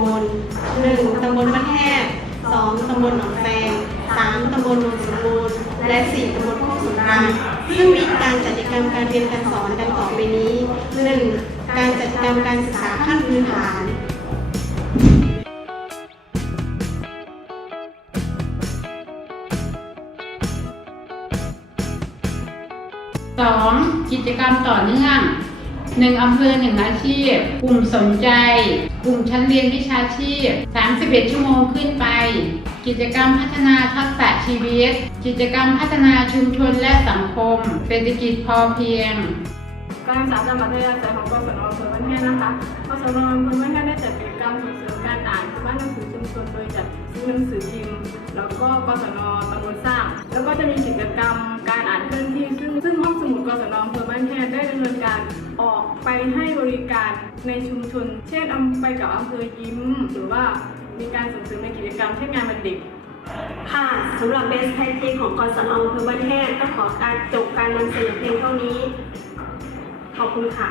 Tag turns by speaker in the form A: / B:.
A: ำบล 1. ตำบลบ้านแท่น 2. ตำบลหนองแฟง 3. ตำบลโนนสมบูรณ์และ 4. ตำบลโคกสำราญซึ่งมีการจัดกิจกรรมการเรียนการสอนดังต่อไปนี้ 1. การจัดกิจกรรมการศึกษาขั้นพื้นฐาน
B: สองกิจกรรมต่อเนื่อง หนึ่งอำเภอหนึ่งอาชีพ กลุ่มสนใจ กลุ่มชั้นเรียนวิชาชีพ 31 ชั่วโมงขึ้นไป กิจกรรมพัฒนาทักษะชีวิต กิจกรรมพัฒนาชุมชนและสังคม เศรษฐกิจพอเพียง
C: การศึกษาตามอัธยาศัยของกศนอำเภอบ้านแท่นนะคะกศนอำเภอบ้านแท่ได้จัดกิจกรรมส่งเสริมการอ่านบ้านหนังสือชุมชนโดยจัดซื้อหนังสือพิมพ์แล้วก็กศนตำบลสร้าง แล้วก็จะมีกิจกรรม ออกไปให้บริการในชุมชน เช่นอำไปกับอำเภอยิ้ม หรือว่ามีการส่งเสริมในกิจกรรมเช่นงานวันเด็ก
A: ค่ะสำหรับเบสไทยทีของกศนอำเภอบ้านแท่ก็ขอการจบการนำเสนอเพียงเท่านี้ ขอบคุณค่ะ